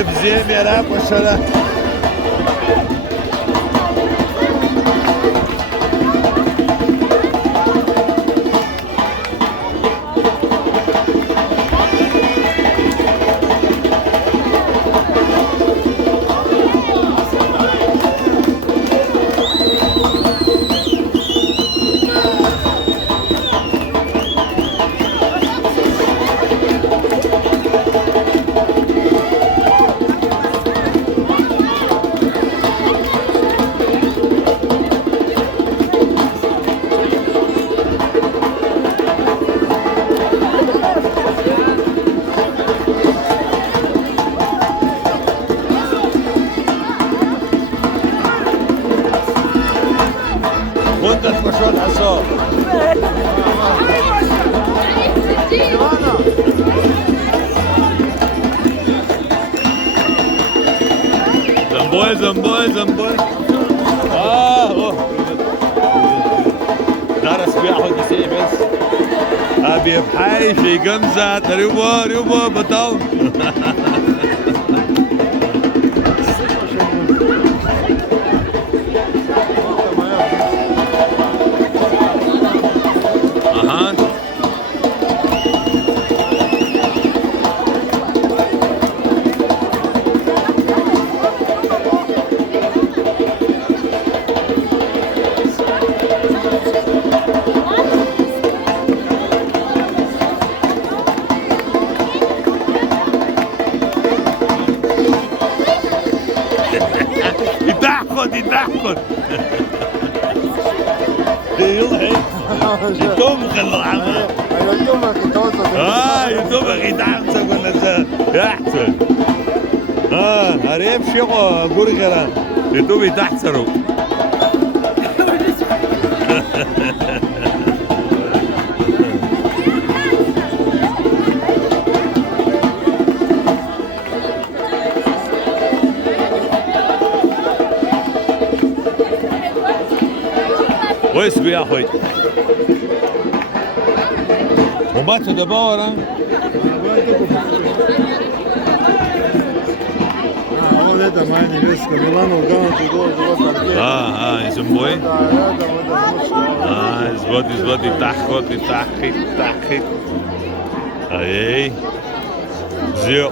Ebzem yara başara. Zamboy. Oh. Зараз бяхот и себес. Аби бхай фигамзат, рюбо, потом. Ага. يضحكوا يتومك العمل يتومك يتعمسك والناس يحسن هريب شيخو قرقلا يتوم يتحسروا Ой, свяхой. Обаче да бавара. Вот это моя невестка Милана уганата долу и зумбой. Извод и тахот. Ай. Зио.